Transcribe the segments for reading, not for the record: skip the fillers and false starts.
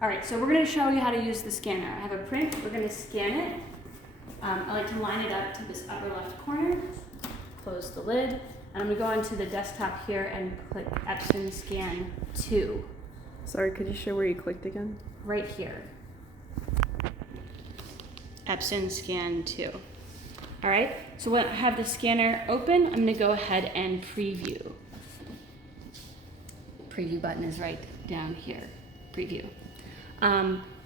All right, so we're gonna show you how to use the scanner. I have a print, we're gonna scan it. I like to line it up to this upper left corner, close the lid, and I'm gonna go onto the desktop here and click Epson Scan 2. Sorry, could you show where you clicked again? Right here. Epson Scan 2. All right, so when I have the scanner open, I'm gonna go ahead and preview. Preview button is right down here, preview.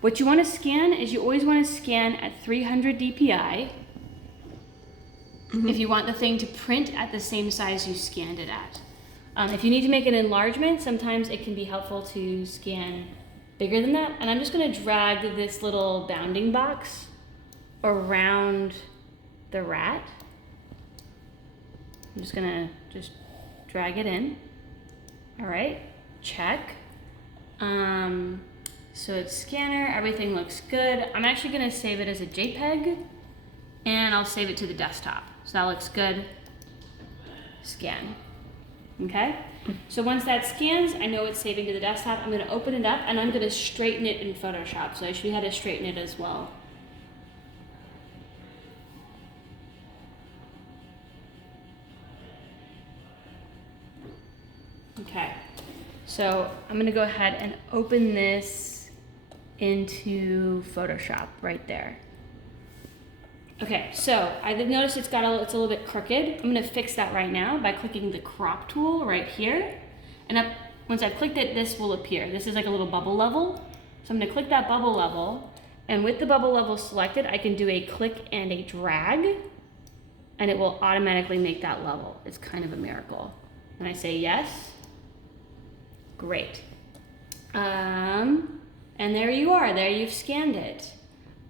What you want to scan is you always want to scan at 300 DPI if you want the thing to print at the same size you scanned it at. If you need to make an enlargement, sometimes it can be helpful to scan bigger than that. And I'm just going to drag this little bounding box around the rat. I'm just going to drag it in. All right, check. So it's scanner, everything looks good. I'm actually gonna save it as a JPEG and I'll save it to the desktop. So that looks good. Scan, okay? So once that scans, I know it's saving to the desktop. I'm gonna open it up and I'm gonna straighten it in Photoshop. So I should know how to straighten it as well. Okay, so I'm gonna go ahead and open this into Photoshop right there. Okay, so I've noticed it's a little bit crooked. I'm gonna fix that right now by clicking the crop tool right here. And once I've clicked it, this will appear. This is like a little bubble level. So I'm gonna click that bubble level, and with the bubble level selected, I can do a click and a drag, and it will automatically make that level. It's kind of a miracle. And I say yes, great. And there you are, there you've scanned it.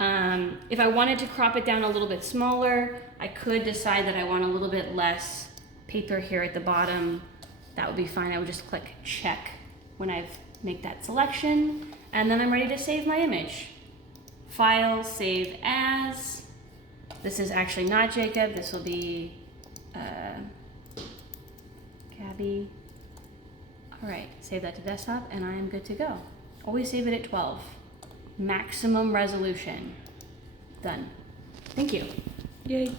If I wanted to crop it down a little bit smaller, I could decide that I want a little bit less paper here at the bottom. That would be fine. I would just click check when I make that selection, and then I'm ready to save my image. File, save as. This is actually not Jacob, this will be Gabby. All right, save that to desktop and I am good to go. Always save it at 12. Maximum resolution. Done. Thank you. Yay.